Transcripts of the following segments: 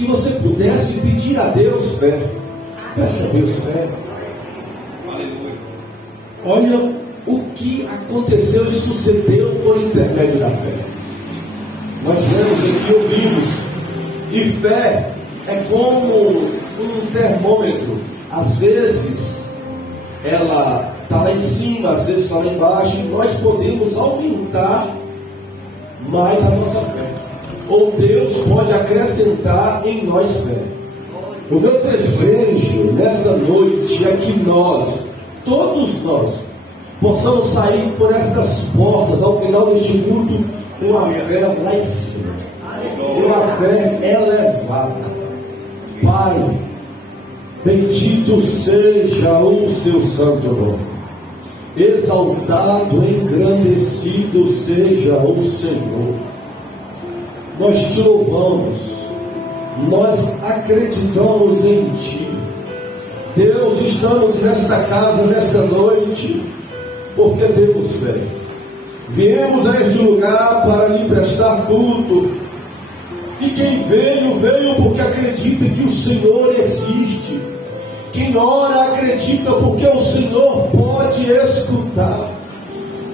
que você pudesse pedir a Deus fé. Peça a Deus fé. Olha o que aconteceu e sucedeu por intermédio da fé. Nós lemos aqui, ouvimos, e fé é como um termômetro. Às vezes ela está lá em cima, às vezes está lá embaixo, e nós podemos aumentar mais a nossa fé, ou Deus pode acrescentar em nós fé. O meu desejo nesta noite é que nós, todos nós, possamos sair por estas portas ao final deste culto com a fé lá em cima, com a fé elevada. Pai, bendito seja o seu santo nome, exaltado, engrandecido seja o Senhor. Nós te louvamos, nós acreditamos em ti. Deus, estamos nesta casa, nesta noite, porque temos fé. Viemos a este lugar para lhe prestar culto. E quem veio, veio porque acredita que o Senhor existe. Quem ora acredita porque o Senhor pode escutar.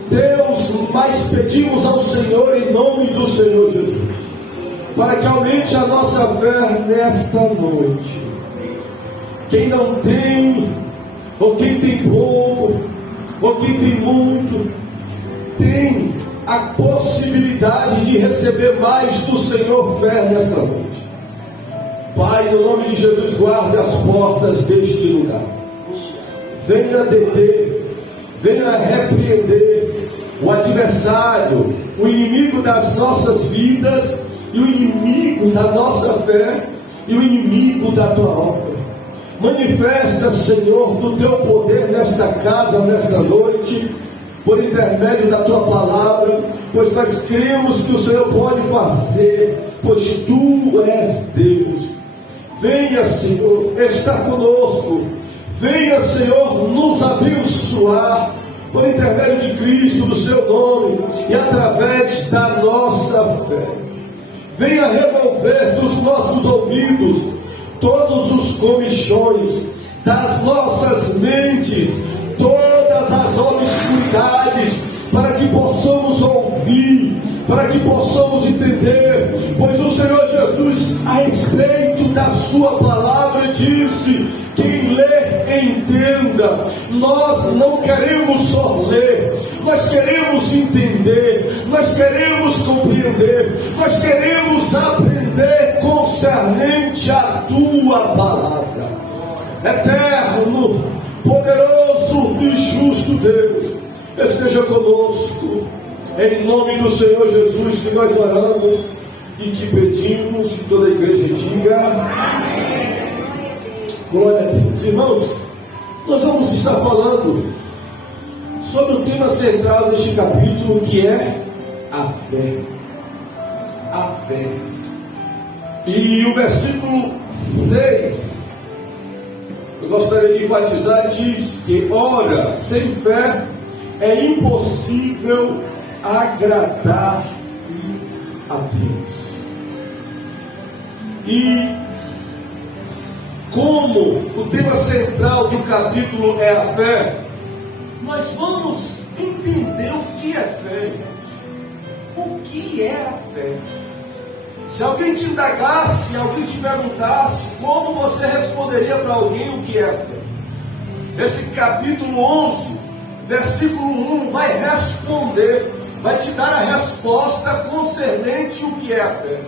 Deus, mas pedimos ao Senhor em nome do Senhor Jesus, para que aumente a nossa fé nesta noite. Quem não tem, ou quem tem pouco, ou quem tem muito, tem a possibilidade de receber mais do Senhor fé nesta noite. Pai, no nome de Jesus, guarde as portas deste lugar. Venha deter, venha repreender o adversário, o inimigo das nossas vidas, e o inimigo da nossa fé, e o inimigo da tua obra. Manifesta, Senhor, do teu poder nesta casa, nesta noite, por intermédio da tua palavra, pois nós cremos que o Senhor pode fazer, pois tu és Deus. Venha, Senhor, estar conosco. Venha, Senhor, nos abençoar por intermédio de Cristo, do seu nome, e através da nossa fé. Venha remover dos nossos ouvidos todos os comichões, das nossas mentes, todas as obscuridades, para que possamos ouvir, para que possamos entender, pois o Senhor Jesus, a respeito da sua palavra, disse: quem lê, entenda. Nós não queremos só ler, nós queremos entender, nós queremos compreender, nós queremos aprender concernente à tua palavra. Eterno, poderoso e justo Deus, esteja conosco, em nome do Senhor Jesus que nós oramos e te pedimos, e toda a igreja diga amém. Glória a Deus. Irmãos, nós vamos estar falando sobre o tema central deste capítulo, que é a fé. A fé. E o versículo 6, eu gostaria de enfatizar, diz que, ora, sem fé é impossível agradar a Deus. E como o tema central do capítulo é a fé, nós vamos entender o que é fé. O que é a fé? Se alguém te indagasse, alguém te perguntasse, como você responderia para alguém o que é a fé? Esse capítulo 11, versículo 1, vai responder, vai te dar a resposta concernente o que é a fé.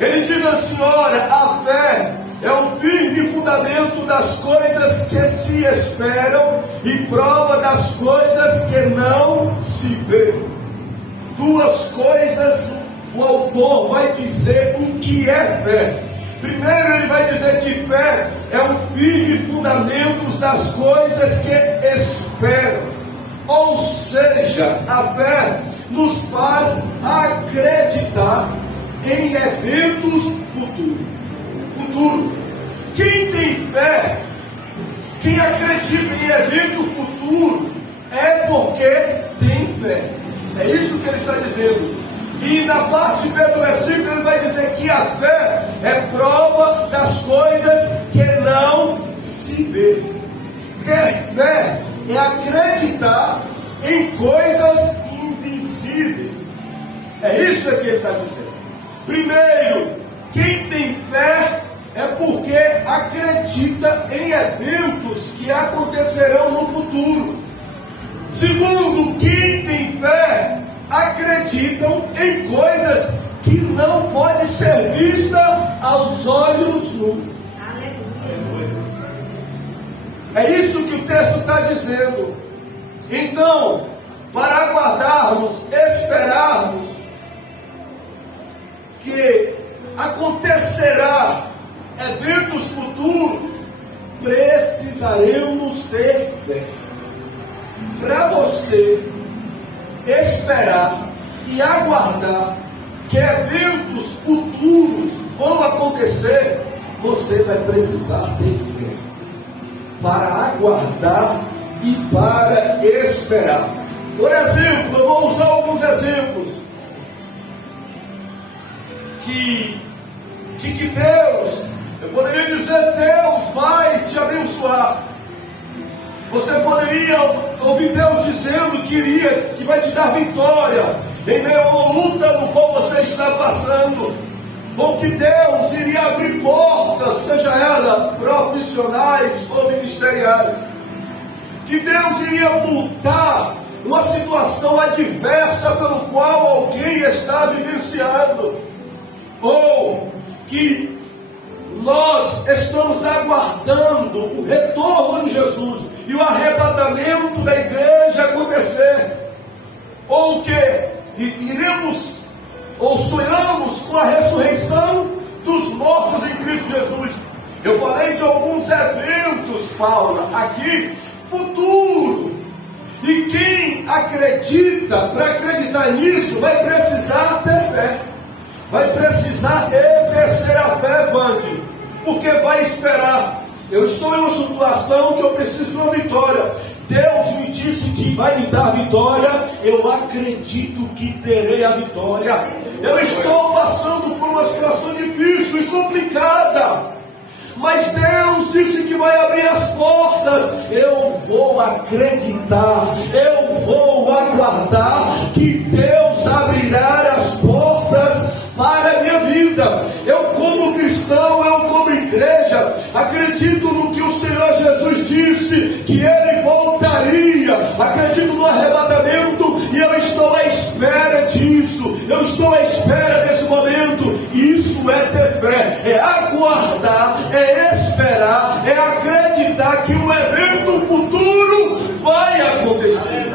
Ele diz assim: ora, a fé é o firme fundamento das coisas que se esperam e prova das coisas que não se vêem. Duas coisas o autor vai dizer o que é fé. Primeiro, ele vai dizer que fé é o firme fundamento das coisas que esperam. Ou seja, a fé nos faz acreditar em eventos futuros. Quem tem fé, quem acredita em evento futuro, é porque tem fé. É isso que ele está dizendo. E na parte B do versículo ele vai dizer que a fé é prova das coisas que não se vê. Ter fé é acreditar em coisas invisíveis. É isso que ele está dizendo. Primeiro, quem tem fé é porque acredita em eventos que acontecerão no futuro. Segundo, quem tem fé acreditam em coisas que não podem ser vistas aos olhos nus. É isso que o texto está dizendo. Então, para aguardarmos, esperarmos que acontecerá eventos futuros, precisaremos ter fé. Para você esperar e aguardar que eventos futuros vão acontecer, você vai precisar ter fé para aguardar e para esperar. Por exemplo, eu vou usar alguns exemplos de que Deus, eu poderia dizer, Deus vai te abençoar. Você poderia ouvir Deus dizendo que vai te dar vitória em meio a uma luta no qual você está passando, ou que Deus iria abrir portas, seja ela profissionais ou ministeriais, que Deus iria mudar uma situação adversa pelo qual alguém está vivenciando, ou que nós estamos aguardando o retorno de Jesus e o arrebatamento da igreja acontecer, ou que iremos ou sonhamos com a ressurreição dos mortos em Cristo Jesus. Eu falei de alguns eventos, Paula, aqui, futuro. E quem acredita, para acreditar nisso, vai precisar ter fé. Vai precisar exercer a fé, Vande, porque vai esperar. Eu estou em uma situação que eu preciso de uma vitória. Deus me disse que vai me dar vitória. Eu acredito que terei a vitória. Eu estou passando por uma situação difícil e complicada, mas Deus disse que vai abrir as portas. Eu vou acreditar, eu vou aguardar que Deus abrirá as portas para a minha vida. Eu, como cristão, eu como igreja, acredito no que o Senhor Jesus disse, que Ele voltaria. Acredito no arrebatamento e eu estou à espera disso. Eu estou à espera desse momento. Isso é ter fé, é aguardar, é esperar, é acreditar que um evento futuro vai acontecer.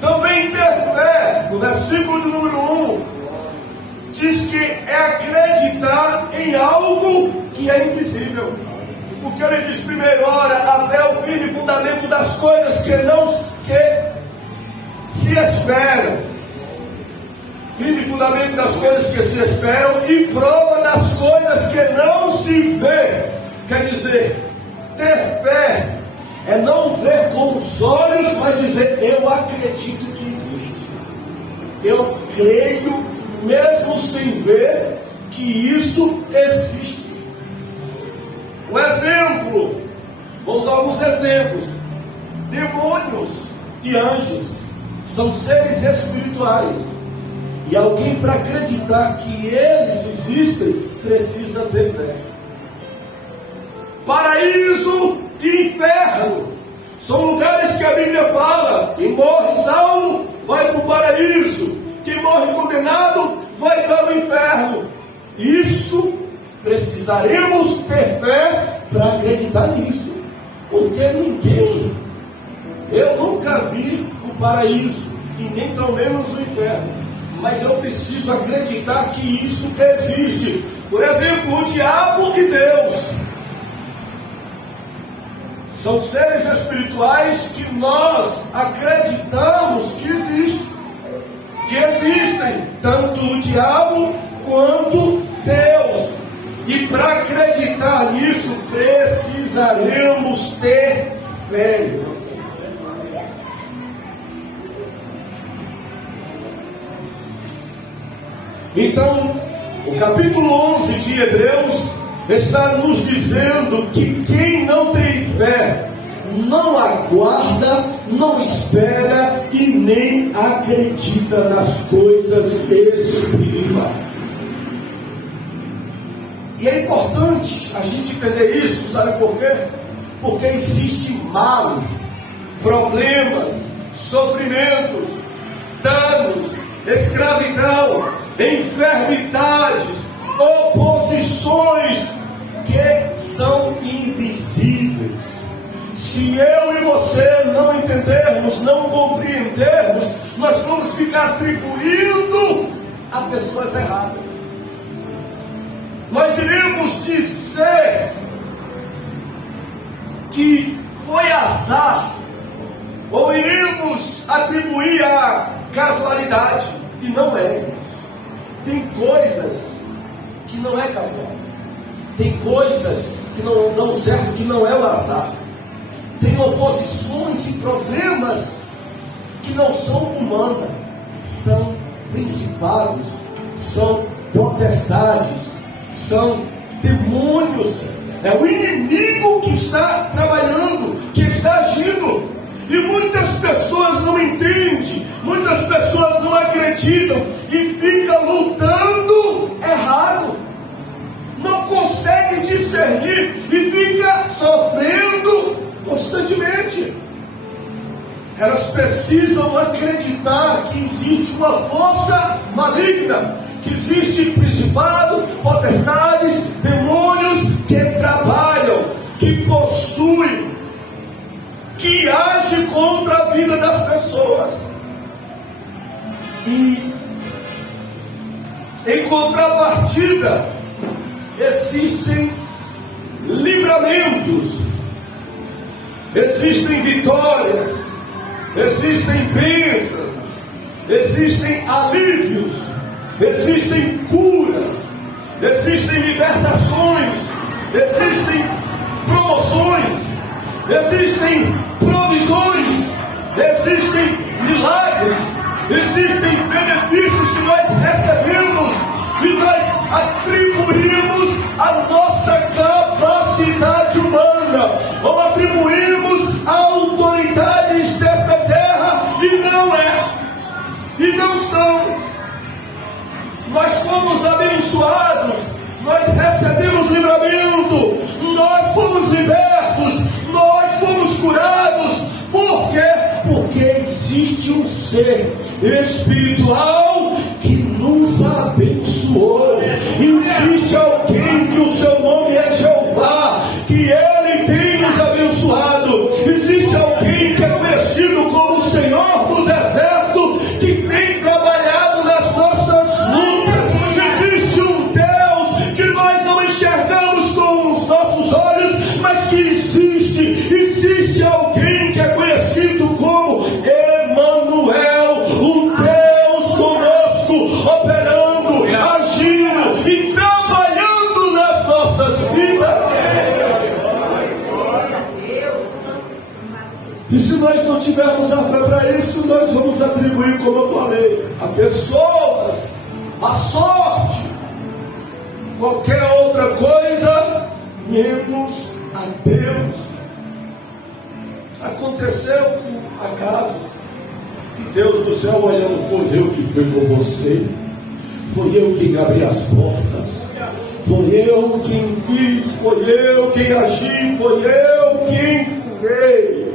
Também ter fé, no versículo de número 1, diz que é acreditar em algo que é invisível. Porque ele diz primeiro, ora, a fé é o firme fundamento das coisas que se esperam. Firme fundamento das coisas que se esperam e prova das coisas que não se vê. Quer dizer, ter fé é não ver com os olhos, mas dizer, eu acredito que existe. Eu creio, mesmo sem ver, que isso existe. Um exemplo, vou usar alguns exemplos. Demônios e anjos são seres espirituais. E alguém, para acreditar que eles existem, precisa ter fé. Paraíso e inferno são lugares que a Bíblia fala: quem morre salvo vai para o paraíso, quem morre condenado vai para o inferno. Isso precisaremos ter fé para acreditar nisso, porque eu nunca vi o paraíso e nem tão menos o inferno, mas eu preciso acreditar que isso existe. Por exemplo, o diabo e Deus são seres espirituais que nós acreditamos que existem, tanto o diabo quanto Deus. E para acreditar nisso, precisaremos ter fé. Então, O capítulo 11 de Hebreus está nos dizendo que quem não tem fé não aguarda, não espera e nem acredita nas coisas espirituais. E é importante a gente entender isso, sabe por quê? Porque existem males, problemas, sofrimentos, danos, escravidão, enfermidades, oposições que são invisíveis. Se eu e você não entendermos, não compreendermos, nós vamos ficar atribuindo a pessoas erradas. Nós iremos dizer que foi azar, ou iremos atribuir a casualidade, e não é. Tem coisas que não é casual, tem coisas que não dão certo, que não é o azar. Tem oposições e problemas que não são humanas, são principados, são potestades, são demônios. É o inimigo que está trabalhando, que está agindo. E muitas pessoas não entendem, muitas pessoas não acreditam e ficam lutando errado. Não conseguem discernir e fica sofrendo constantemente. Elas precisam acreditar que existe uma força maligna, que existe principado, potestades, demônios que trabalham, que possuem, que agem contra a vida das pessoas. E em contrapartida, existem livramentos, existem vitórias, existem bênçãos, existem alívios, existem curas, existem libertações, existem promoções, existem provisões, existem milagres, existem benefícios que nós recebemos e nós atribuímos a nossa capacidade humana, ou atribuímos a autoridades desta terra, e não é, e não são. Nós fomos abençoados, nós recebemos livramento, nós fomos libertos, nós fomos curados. Por quê? Porque existe um ser espiritual que nos abençoou. Existe alguém que o seu nome é Jeová, que ele tem nos abençoado. Existe alguém que é conhecido como o Senhor dos Exércitos, que tem trabalhado nas nossas lutas. Existe um Deus que nós não enxergamos com os nossos olhos, mas que existe alguém que é conhecido como Emanuel, um Deus conosco, operando, agindo e trabalhando nas nossas vidas. E se nós não tivermos a fé para isso, nós vamos atribuir, como eu falei, a pessoas, a sorte, qualquer outra coisa, menos a Deus. Aconteceu por acaso, e Deus do céu olhando, foi eu que fui com você, foi eu quem abri as portas, foi eu quem fiz, foi eu quem agi, foi eu quem curei.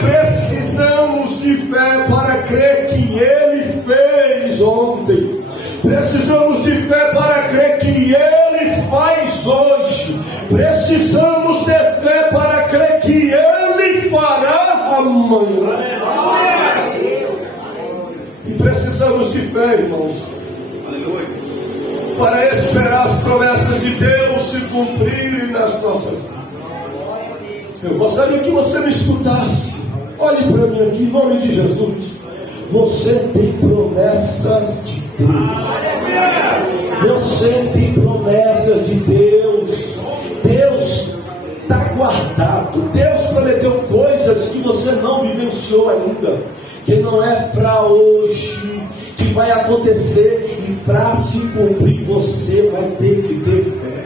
Precisamos de fé para crer que Ele fez ontem. Precisamos de fé para crer que Ele faz hoje. Precisamos ter fé para crer que Ele fará amanhã. E precisamos de fé, irmãos, para esperar as promessas de Deus se cumprirem nas nossas vidas. Eu gostaria que você me escutasse. Olhe para mim aqui, em nome de Jesus. Você tem promessas de Deus. Você tem promessas de Deus. Deus está guardado. Deus prometeu coisas que você não vivenciou ainda, que não é para hoje, que vai acontecer E para se cumprir, você vai ter que ter fé.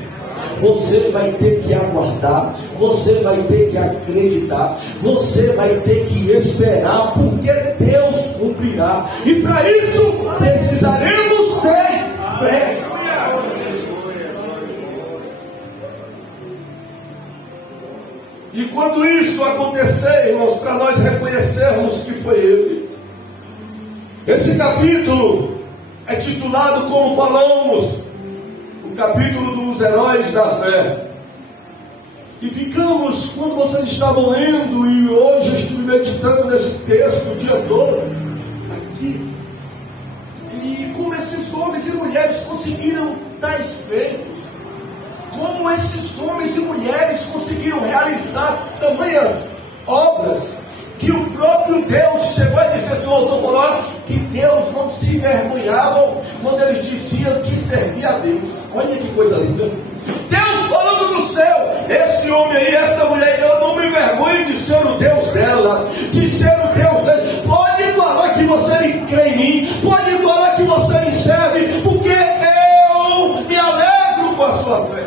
Você vai ter que aguardar, você vai ter que acreditar, você vai ter que esperar, porque Deus cumprirá. E para isso precisaremos ter fé. E quando isso acontecer, irmãos, para nós reconhecermos que foi Ele. Esse capítulo é titulado, como falamos, o capítulo dos heróis da fé. E ficamos, quando vocês estavam lendo, e hoje eu estive meditando nesse texto o dia todo, aqui, e como esses homens e mulheres conseguiram tais feitos, como esses homens e mulheres conseguiram realizar tamanhas obras, que o próprio Deus chegou a dizer, assim, o autor falou, que Deus não se envergonhava quando eles diziam que servia a Deus. Olha que coisa linda. Deus falando do céu, esse homem aí, esta mulher, eu não me envergonho de ser o Deus dela, de ser o Deus dele. Pode falar que você crê em mim, pode falar que você me serve, porque eu me alegro com a sua fé.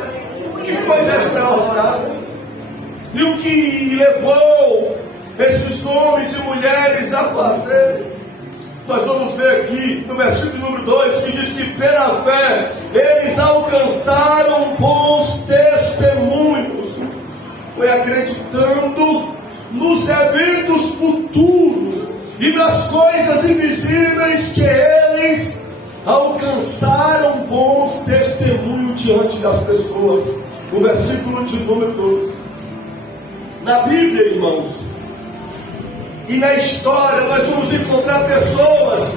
Que coisa extraordinária. E o que levou esses homens e mulheres a fazer, nós vamos ver aqui no versículo número 2, que diz que pela fé eles alcançaram bons testemunhos. Foi acreditando nos eventos futuros e nas coisas invisíveis que eles alcançaram bons testemunhos diante das pessoas. O versículo de número 12. Na Bíblia, irmãos, e na história, nós vamos encontrar pessoas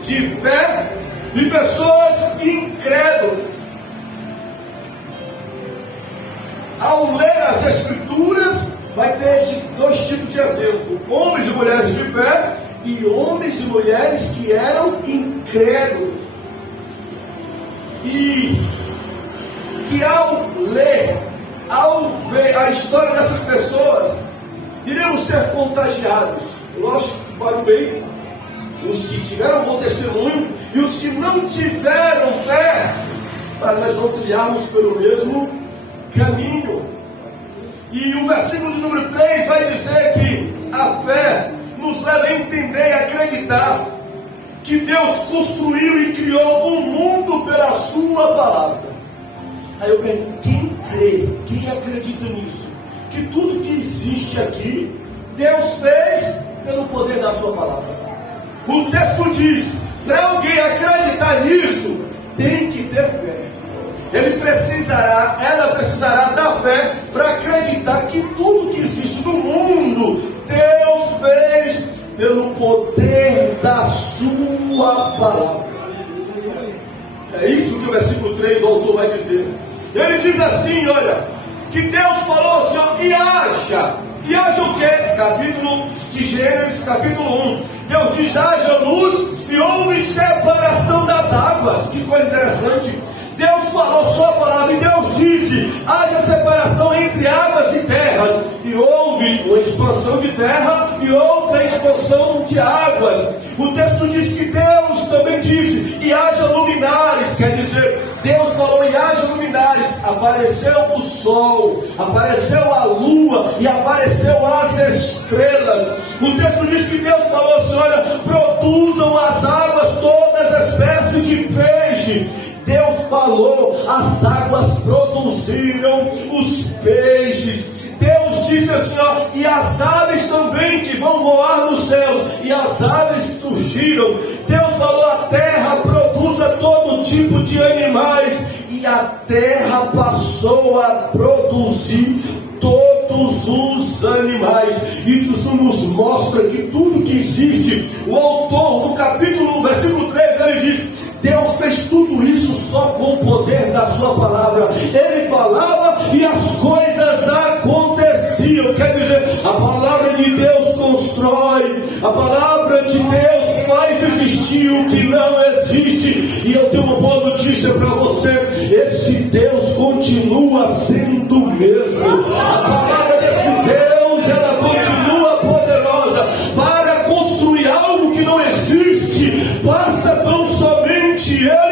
de fé e pessoas incrédulas. Ao ler as Escrituras, vai ter dois tipos de exemplo: homens e mulheres de fé e homens e mulheres que eram incrédulos. E que ao ler, ao ver a história dessas pessoas, iremos ser contagiados, lógico que para o bem, os que tiveram bom testemunho e os que não tiveram fé, para nós não trilharmos pelo mesmo caminho. E o versículo de número 3 vai dizer que a fé nos leva a entender e acreditar que Deus construiu e criou o mundo pela sua palavra. Aí eu pergunto, quem crê, quem acredita nisso? Que tudo que existe aqui, Deus fez pelo poder da sua palavra. O texto diz, para alguém acreditar nisso, tem que ter fé. Ela precisará da fé para acreditar que tudo que existe no mundo, Deus fez pelo poder da sua palavra. É isso que o versículo 3, o autor vai dizer. Ele diz assim, olha, que Deus falou assim, ó, e haja. E haja o quê? Capítulo de Gênesis, capítulo 1. Deus diz, haja luz, e houve separação das águas. Que coisa interessante. Deus falou sua palavra, e Deus disse, haja separação entre águas e terras. E houve uma expansão de terra e outra expansão de águas. O texto diz que Deus também disse, e haja luminares. Quer dizer, Deus falou, e haja luminares. Apareceu o sol, apareceu a lua e apareceu as estrelas. O texto diz que Deus falou assim, olha, produzam as águas todas as espécies de peixe. Deus falou, as águas produziram os peixes. Deus disse assim, ó, e as aves também que vão voar nos céus, e as aves surgiram. Deus falou, a terra produza todo tipo de animais, e a terra passou a produzir todos os animais. E isso nos mostra que tudo que existe, o autor do capítulo, versículo 3, ele diz, Deus fez tudo isso só com o poder da sua palavra. Ele falava e as coisas aconteciam. Quer dizer, a palavra de Deus constrói, a palavra de Deus faz existir o que não existe. E eu tenho uma boa notícia para você: esse Deus continua sendo o mesmo. A palavra desse Deus, ela continua poderosa para construir algo que não existe. Basta tão somente Ele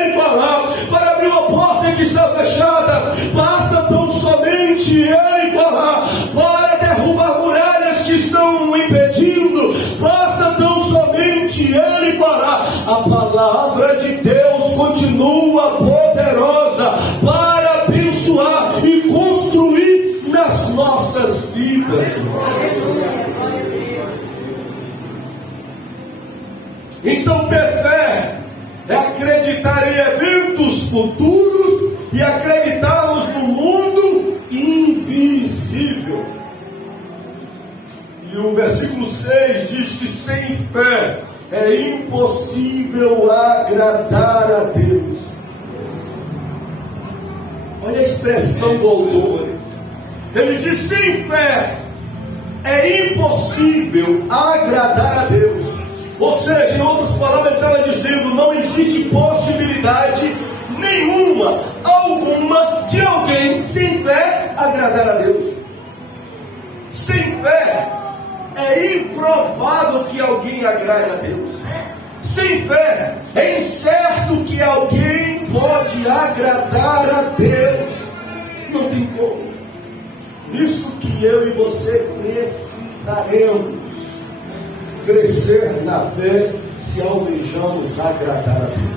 futuros e acreditarmos no mundo invisível. E o versículo 6 diz que sem fé é impossível agradar a Deus. Olha a expressão do autor. Ele diz: sem fé é impossível agradar a Deus. Ou seja, em outras palavras, ele estava dizendo: não existe possibilidade nenhuma, alguma, de alguém sem fé agradar a Deus. Sem fé é improvável que alguém agrade a Deus. Sem fé é incerto que alguém pode agradar a Deus. Não tem como. Isso que eu e você precisaremos crescer na fé se almejamos agradar a Deus.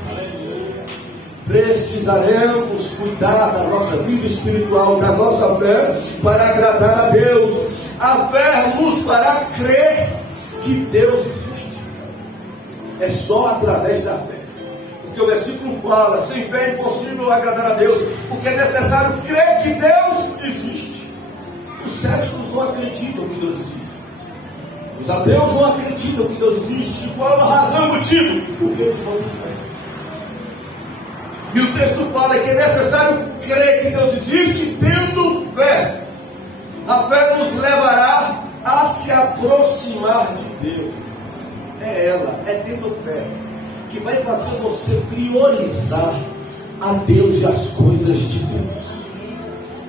Precisaremos cuidar da nossa vida espiritual, da nossa fé, para agradar a Deus. A fé nos fará crer que Deus existe. É só através da fé. Porque o versículo fala: sem fé é impossível agradar a Deus, porque é necessário crer que Deus existe. Os céticos não acreditam que Deus existe. Os ateus não acreditam que Deus existe. E qual é a razão e o motivo? Porque eles não têm fé. E o texto fala que é necessário crer que Deus existe tendo fé. A fé nos levará a se aproximar de Deus. É ela, é tendo fé, que vai fazer você priorizar a Deus e as coisas de Deus.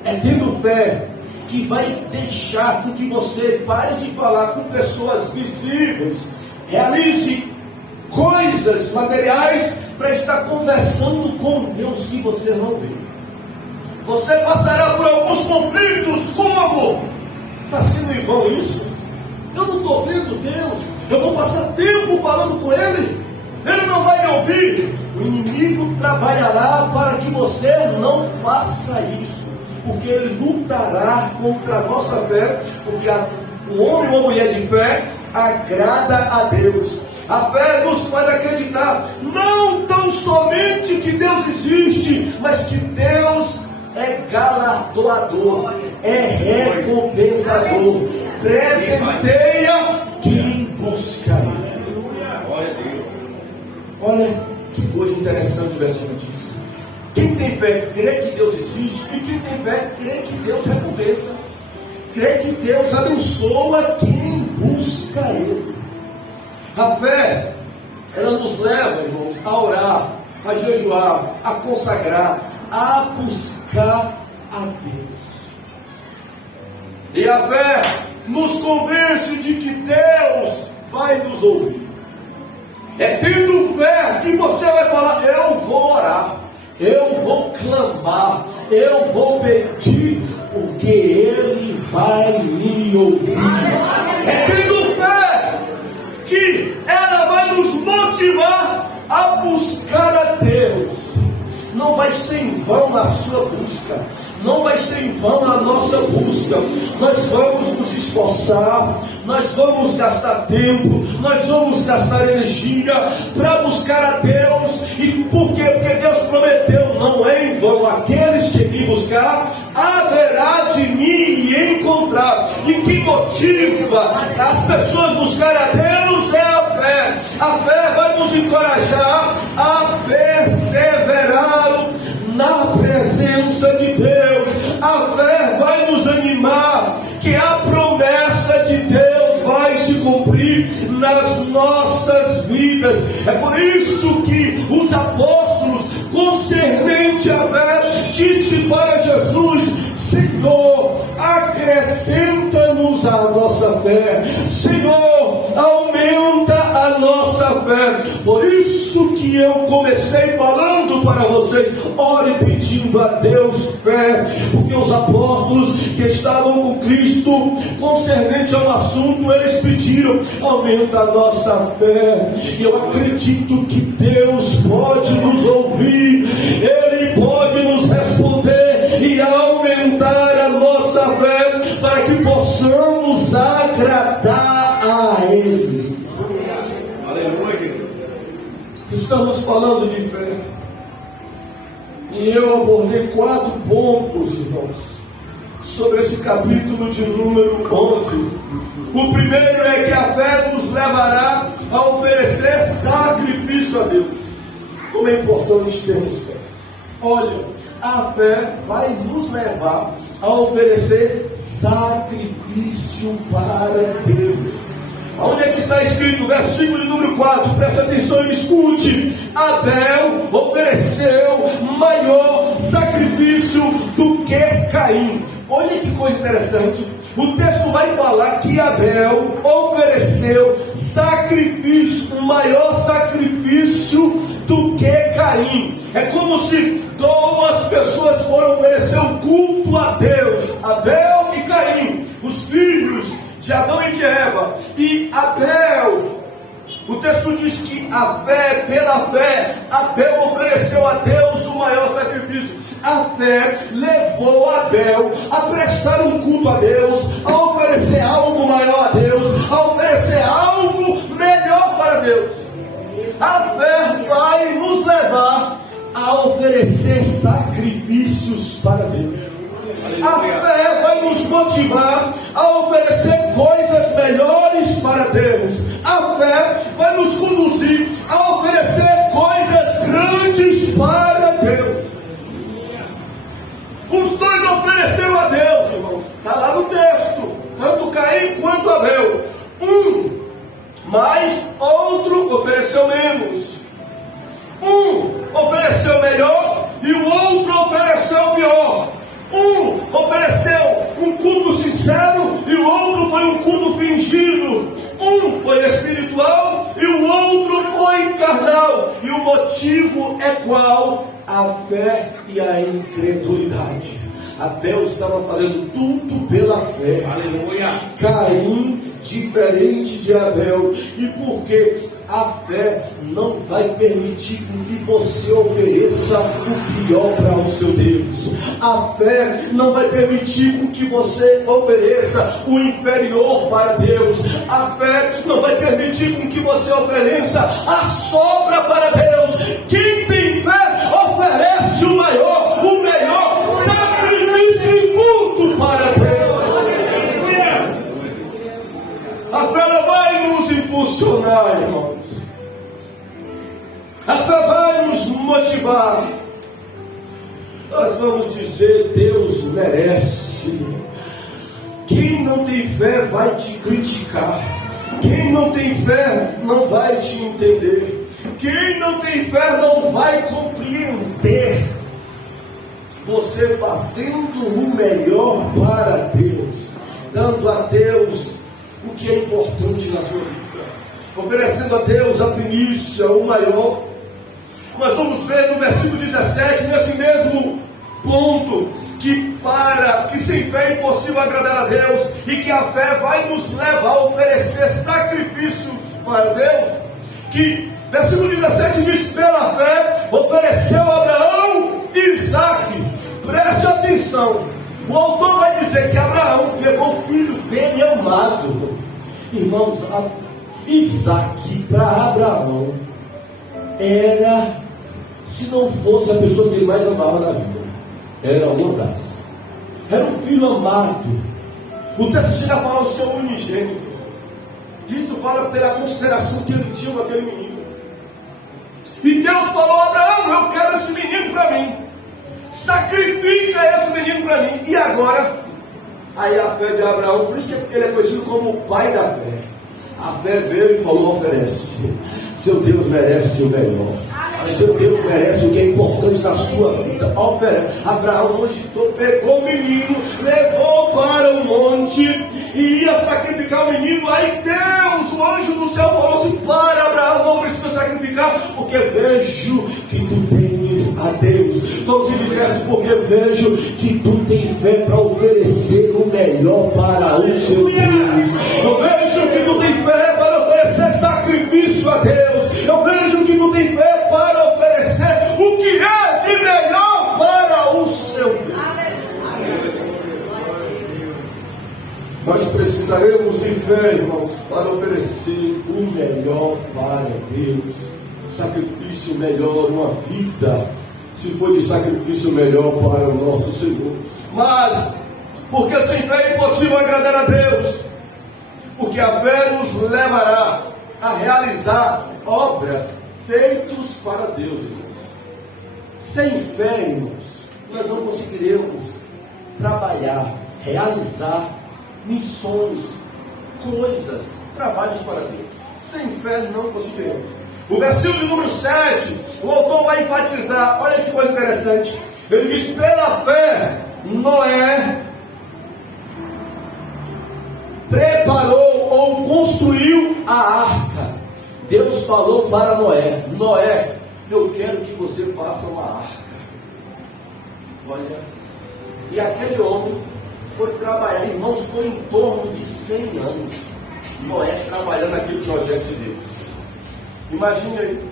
É tendo fé que vai deixar com que você pare de falar com pessoas visíveis, realize coisas materiais para estar conversando com Deus que você não vê. Você passará por alguns conflitos com o amor. Está sendo em vão isso? Eu não estou vendo Deus. Eu vou passar tempo falando com Ele. Ele não vai me ouvir. O inimigo trabalhará para que você não faça isso, porque ele lutará contra a nossa fé. Porque um homem ou uma mulher de fé agrada a Deus. A fé nos faz acreditar não tão somente que Deus existe, mas que Deus é galardoador, é recompensador, presenteia quem busca Ele. Olha que coisa interessante o versículo diz. Quem tem fé crê que Deus existe, e quem tem fé crê que Deus recompensa, crê que Deus abençoa quem busca Ele. A fé, ela nos leva, irmãos, a orar, a jejuar, a consagrar, a buscar a Deus. E a fé nos convence de que Deus vai nos ouvir. É tendo fé que você vai falar: eu vou orar, eu vou clamar, eu vou pedir, porque Ele vai me ouvir. É tendo fé que ela vai nos motivar a buscar a Deus. Não vai ser em vão a sua busca, não vai ser em vão a nossa busca. Nós vamos nos esforçar, nós vamos gastar tempo, nós vamos gastar energia para buscar a Deus. E por quê? Porque Deus prometeu: não é em vão, aqueles que me buscar haverá de me encontrar. E que motiva as pessoas buscarem a Deus é a fé. A fé vai nos encorajar a perseverar na presença de Deus. A fé vai nos animar que a promessa de Deus vai se cumprir nas nossas vidas. É por isso que os apóstolos, concernente à fé, disse para Jesus: Senhor, acrescenta-nos a nossa fé. Senhor, aumenta a nossa fé. Por isso que eu comecei falando para vocês: ore pedindo a Deus fé. Porque os apóstolos que estavam com Cristo, concernente ao assunto, eles pediram: aumenta a nossa fé. E eu acredito que Deus pode nos ouvir, Ele pode nos responder e aumentar a nossa fé, para que possamos agradar a Ele. Aleluia. Estamos falando de fé. E eu abordei 4 pontos, irmãos, sobre esse capítulo de número 11. O primeiro é que a fé nos levará a oferecer sacrifício a Deus. Como é importante termos fé. Olha, a fé vai nos levar a oferecer sacrifício para Deus. Onde é que está escrito? Versículo de número 4, presta atenção e escute. Abel ofereceu maior sacrifício do que Caim. Olha que coisa interessante. O texto vai falar que Abel ofereceu sacrifício, um maior sacrifício do que Caim. É como se 2 pessoas foram oferecer um culto a Deus, Abel e Caim, os filhos de Adão e de Eva. E Abel, o texto diz que pela fé, Abel ofereceu a Deus o maior sacrifício. A fé levou Abel a prestar um culto a Deus, a oferecer algo maior a Deus, a oferecer algo melhor para Deus. A fé vai nos levar a oferecer sacrifícios para Deus. A fé vai nos motivar a oferecer coisas melhores para Deus. A fé vai nos conduzir a oferecer coisas grandes para Deus. Os 2 ofereceram a Deus, irmãos. Está lá no texto. Tanto Caim quanto Abel. Mas outro ofereceu menos. Ofereceu melhor e o outro ofereceu pior. Ofereceu um culto sincero e o outro foi um culto fingido. Foi espiritual e o outro foi carnal. E o motivo é qual? A fé e a incredulidade. Abel estava fazendo tudo pela fé. Aleluia. Caim, diferente de Abel. E por quê? A fé não vai permitir que você ofereça o pior para o seu Deus. A fé não vai permitir que você ofereça o inferior para Deus. A fé não vai permitir que você ofereça a sobra para Deus. Quem tem fé oferece o maior, o melhor sacrifício e culto para Deus. A fé não vai nos impulsionar, irmãos. A fé vai nos motivar. Nós vamos dizer: Deus merece. Quem não tem fé vai te criticar. Quem não tem fé não vai te entender. Quem não tem fé não vai compreender. Você fazendo o melhor para Deus, dando a Deus o que é importante na sua vida, oferecendo a Deus a primícia, o maior. Nós vamos ver no versículo 17, nesse mesmo ponto, que sem fé é impossível agradar a Deus, e que a fé vai nos levar a oferecer sacrifícios para Deus. Que versículo 17 diz: pela fé ofereceu Abraão Isaque. Preste atenção, o autor vai dizer que Abraão pegou o filho dele amado. Irmãos, Isaque para Abraão era, se não fosse a pessoa que ele mais amava na vida, era uma das. Era um filho amado. O texto chega a falar o seu unigênito. Isso fala pela consideração que ele tinha com aquele menino. E Deus falou: Abraão, eu quero esse menino para mim. Sacrifica esse menino para mim. E agora, aí a fé de Abraão, por isso que ele é conhecido como o pai da fé. A fé veio e falou: oferece. Seu Deus merece o melhor. Seu Deus merece o que é importante na sua vida. Oferece. Abraão agitou, pegou o menino, levou para o monte e ia sacrificar o menino. Aí Deus, o anjo do céu, falou assim: para, Abraão, não precisa sacrificar, porque vejo que tu tens a Deus. Como se dissesse: porque vejo que tu tens fé para oferecer o melhor para o seu Deus. Eu vejo que tu tens fé para oferecer sacrifício a Deus. Eu vejo que tu tens fé para oferecer o que é de melhor para o seu Deus. Nós precisaremos de fé, irmãos, para oferecer o melhor para Deus. Sacrifício melhor, uma vida se for de sacrifício, melhor para o nosso Senhor. Mas, porque sem fé é impossível agradar a Deus, porque a fé nos levará a realizar obras feitas para Deus, irmãos. Sem fé, irmãos, nós não conseguiremos trabalhar, realizar missões, coisas, trabalhos para Deus. Sem fé não conseguiremos. O versículo de número 7, o autor vai enfatizar, olha que coisa interessante. Ele diz: pela fé, Noé preparou ou construiu a arca. Deus falou para Noé: Noé, eu quero que você faça uma arca. Olha, e aquele homem foi trabalhar, irmãos, foi em torno de 100 anos. Noé trabalhando naquele projeto de Deus. Imagine aí.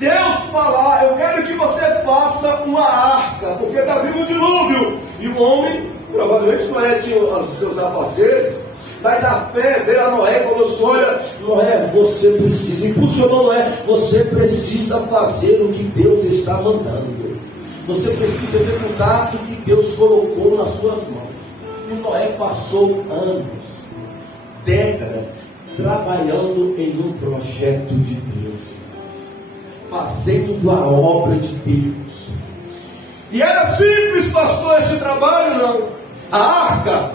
Deus falar: eu quero que você faça uma arca, porque está vindo um dilúvio. E o homem, provavelmente Noé tinha os seus afazeres, mas a fé veio a Noé e falou assim: olha, Noé, você precisa, impulsionou Noé, você precisa fazer o que Deus está mandando. Você precisa executar o que Deus colocou nas suas mãos. E Noé passou anos, décadas, trabalhando em um projeto de Deus, fazendo a obra de Deus. E era simples, pastor, esse trabalho? Não. A arca,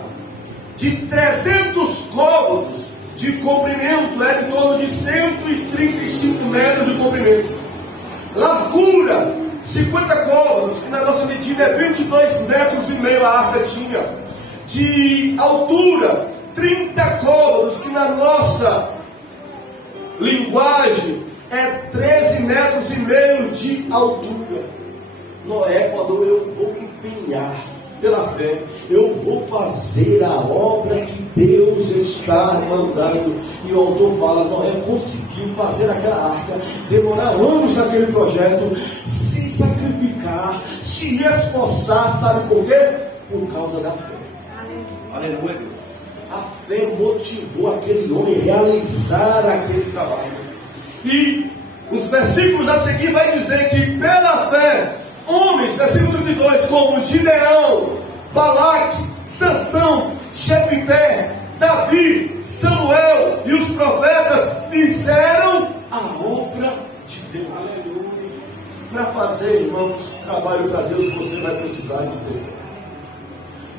de 300 côvados de comprimento, era em torno de 135 metros de comprimento. Largura, 50 côvados, que na nossa medida é 22 metros e meio a arca tinha. De altura, 30 côvados, que na nossa linguagem é 13 metros e meio de altura. Noé falou: eu vou empenhar pela fé, eu vou fazer a obra que Deus está mandando. E o autor fala: Noé conseguiu fazer aquela arca, demorar anos naquele projeto, se sacrificar, se esforçar, sabe por quê? Por causa da fé. Aleluia, Deus. A fé motivou aquele homem a realizar aquele trabalho. E os versículos a seguir vai dizer que pela fé, homens, versículo 32, como Gideão, Balaque, Sansão, Jefité, Davi, Samuel e os profetas fizeram a obra de Deus. Para fazer, irmãos, trabalho para Deus, você vai precisar de ter fé.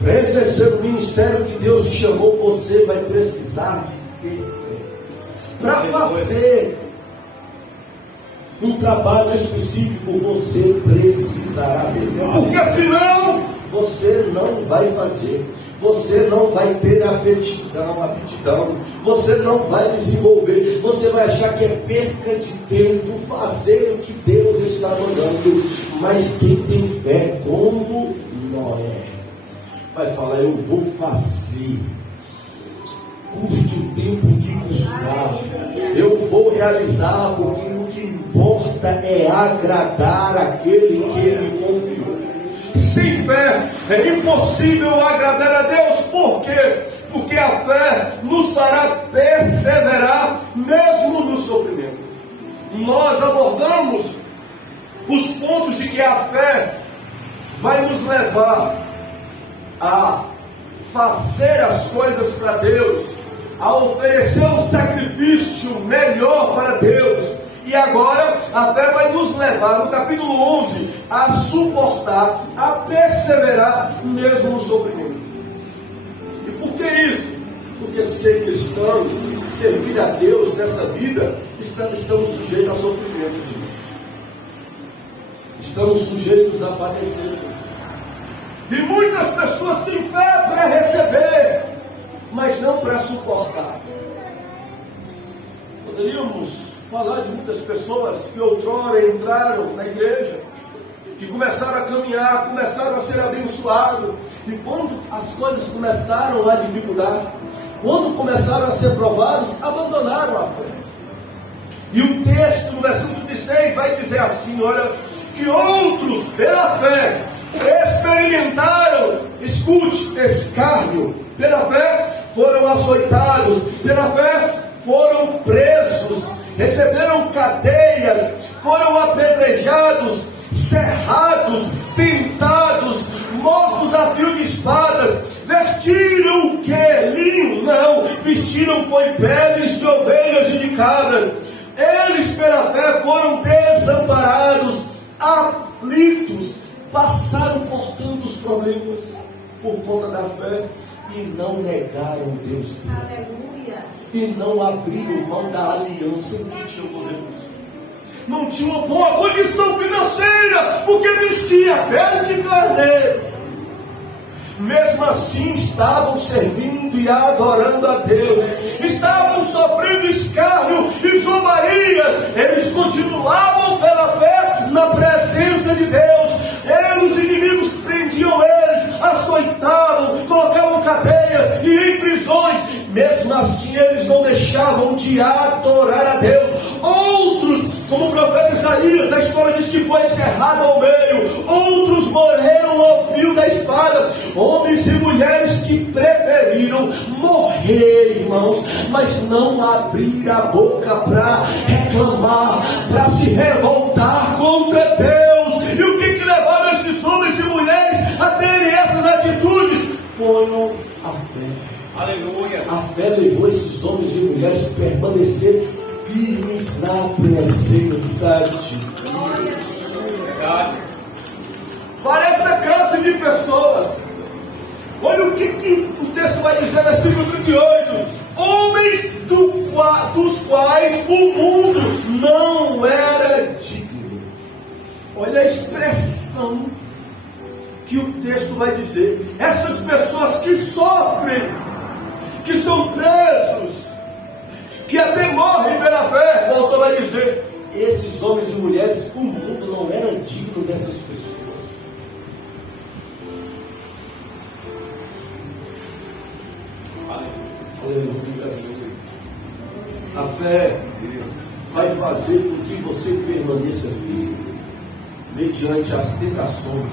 Para exercer o ministério que Deus te chamou, você vai precisar de ter fé. Para fazer um trabalho específico, você precisará ter fé. Porque senão, você não vai fazer. Você não vai ter aptidão. Você não vai desenvolver. Você vai achar que é perca de tempo fazer o que Deus está mandando. Mas quem tem fé como Noé vai falar: eu vou fazer, custe o tempo que custar, eu vou realizar, porque o que importa é agradar aquele que me confiou. Sem fé é impossível agradar a Deus. Por quê? Porque a fé nos fará perseverar mesmo no sofrimento. Nós abordamos os pontos de que a fé vai nos levar a fazer as coisas para Deus, a oferecer um sacrifício melhor para Deus. E agora a fé vai nos levar, no capítulo 11, a suportar, a perseverar mesmo no sofrimento. E por que isso? Porque ser cristão, servir a Deus nessa vida, estamos sujeitos a sofrimento. Estamos sujeitos a padecer. E muitas pessoas têm fé para receber, mas não para suportar. Poderíamos falar de muitas pessoas que outrora entraram na igreja, que começaram a caminhar, começaram a ser abençoados, e quando as coisas começaram a dificultar, quando começaram a ser provados, abandonaram a fé. E o texto no versículo 16 vai dizer assim: olha, que outros pela fé experimentaram, escute, escárnio, pela fé foram açoitados, pela fé foram presos, receberam cadeias, foram apedrejados, cerrados, tentados, mortos a fio de espadas. Vestiram o que? Linho? Não, vestiram foi peles de ovelhas e de cabras. Eles pela fé foram desamparados, aflitos, passaram por tantos problemas por conta da fé e não negaram Deus. Aleluia. E não abriram mão da aliança que tinham com Deus. Não tinha uma boa condição financeira, porque vestia pele de carneiro. Mesmo assim estavam servindo e adorando a Deus, estavam sofrendo escárnio e zombarias. Eles continuavam pela fé na presença de Deus. Os inimigos prendiam eles, açoitavam, colocavam cadeias e em prisões. Mesmo assim eles não deixavam de adorar a Deus. Outros, como o profeta Isaías, a história diz que foi cerrado ao meio. Outros morreram ao fio da espada. Homens e mulheres que preferiram morrer, irmãos, mas não abrir a boca para reclamar, para se revoltar contra Deus. E o que levaram esses homens e mulheres a terem essas atitudes? Foram a fé. Aleluia. A fé levou esses homens e mulheres a permanecer firmes na presença de Deus. Verdade. Para essa classe de pessoas, olha o que o texto vai dizer, versículo 38. Homens dos quais o mundo não era digno. Olha a expressão que o texto vai dizer. Essas pessoas que sofrem, que são presos, que até morrem pela fé, o autor vai dizer, esses homens e mulheres, o mundo não era digno dessas pessoas. Aleluia. A fé vai fazer com que você permaneça firme, mediante as tentações,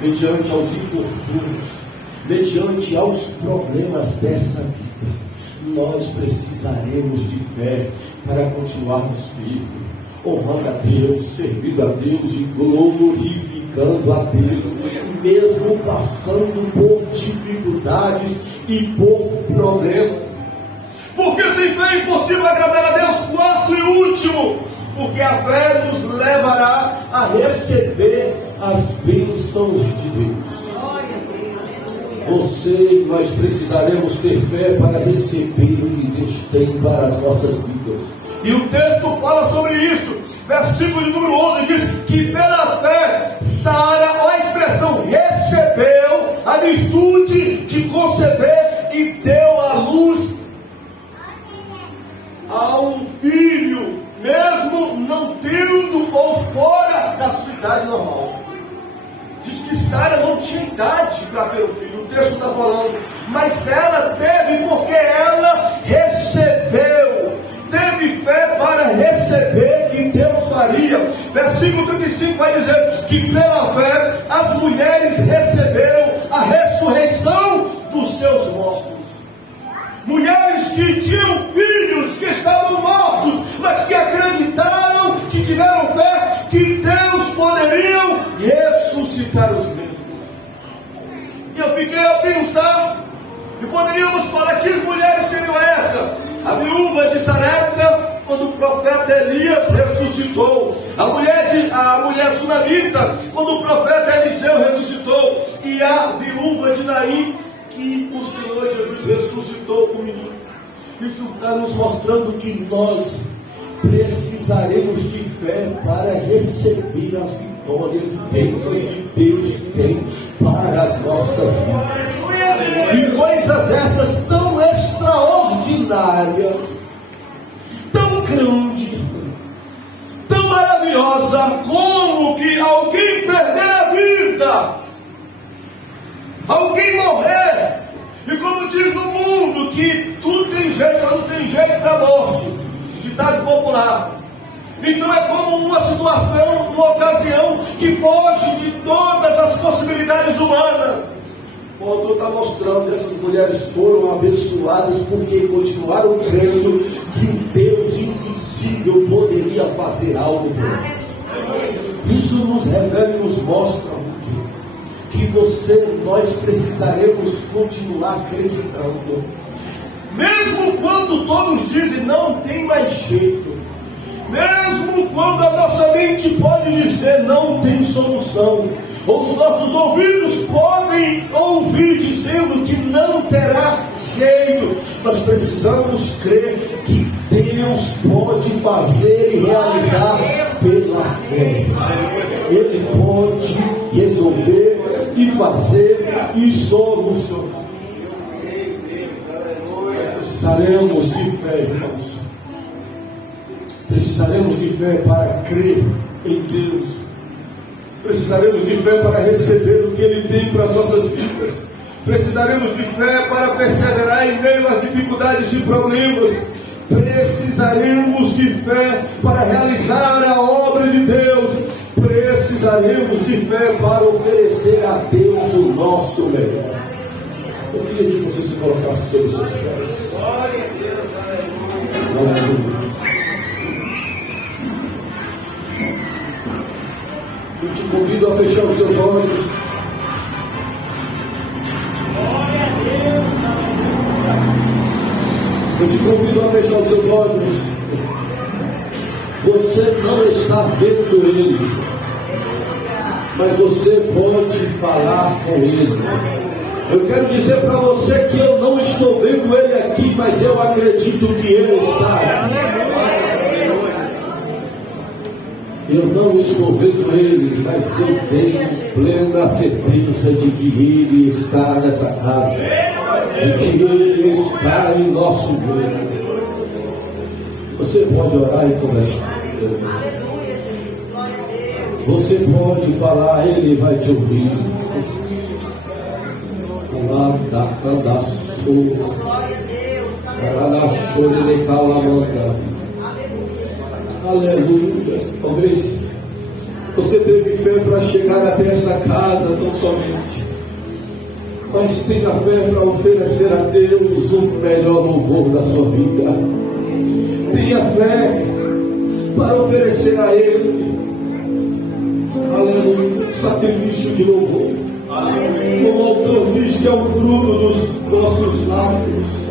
mediante aos infortúnios, mediante aos problemas dessa vida. Nós precisaremos de fé para continuarmos firmes, honrando a Deus, servindo a Deus e glorificando a Deus, mesmo passando por dificuldades e por problemas. Porque sem fé é impossível agradar a Deus. Quarto e último, porque a fé nos levará a receber as bênçãos de Deus. Você e nós precisaremos ter fé para receber o que Deus tem para as nossas vidas. E o texto fala sobre isso. Versículo de número 11 diz que pela fé Sara, olha a expressão, recebeu a virtude de conceber e deu à luz a um filho, mesmo não tendo ou fora da sua idade normal. Diz que Sara não tinha idade para ter o filho, o texto está falando, mas ela teve porque ela recebeu, teve fé para receber que Deus faria. Versículo 35 vai dizer que pela fé as mulheres receberam a ressurreição dos seus mortos. Mulheres que tinham filhos que estavam mortos, mas que acreditaram, que tiveram fé, que Deus poderia ressuscitar os mesmos. E eu fiquei a pensar, e poderíamos falar que as mulheres seriam essa: a viúva de Sarepta, quando o profeta Elias ressuscitou; a mulher sunamita, quando o profeta Eliseu ressuscitou; e a viúva de Naim, que o Senhor Jesus ressuscitou com o menino. Isso está nos mostrando que nós precisaremos de fé para receber as vitórias e bênçãos que Deus tem para as nossas vidas. E coisas essas tão extraordinárias, tão grandes, tão maravilhosa, como que alguém perder a vida, alguém morrer, e como diz no mundo que tudo tem jeito, só não tem jeito para a morte, esse ditado popular. Então é como uma situação, uma ocasião que foge de todas as possibilidades humanas. O autor está mostrando que essas mulheres foram abençoadas porque continuaram crendo que o Deus invisível poderia fazer algo por elas. Isso nos revela e nos mostra que nós precisaremos continuar acreditando. Mesmo quando todos dizem não tem mais jeito, mesmo quando a nossa mente pode dizer não tem solução, ou os nossos ouvidos podem ouvir dizendo que não terá jeito, nós precisamos crer que Deus pode fazer e realizar pela fé. Ele pode resolver e fazer e solucionar. Precisaremos de fé, irmãos. Precisaremos de fé para crer em Deus. Precisaremos de fé para receber o que Ele tem para as nossas vidas. Precisaremos de fé para perseverar em meio às dificuldades e problemas. Precisaremos de fé para realizar a obra de Deus. Precisaremos de fé para oferecer a Deus o nosso melhor. Eu queria que você se colocasse sobre os seus pés. Glória a Deus, aleluia. Eu te convido a fechar os seus olhos. Glória a Deus, aleluia. Eu te convido a fechar os seus olhos. Você não está vendo Ele, mas você pode falar com Ele. Eu quero dizer para você que eu não estou vendo Ele aqui, mas eu acredito que Ele está aqui. Eu não estou vendo Ele, mas eu tenho plena certeza de que Ele está nessa casa, de que Ele está em nosso meio. Você pode orar e conversar com Ele. Você pode falar, Ele vai te ouvir. Aleluia. Talvez você teve fé para chegar até essa casa tão somente, mas tenha fé para oferecer a Deus o melhor louvor da sua vida. Tenha fé para oferecer a Ele, aleluia, sacrifício de louvor. O autor diz que é o fruto dos nossos lábios.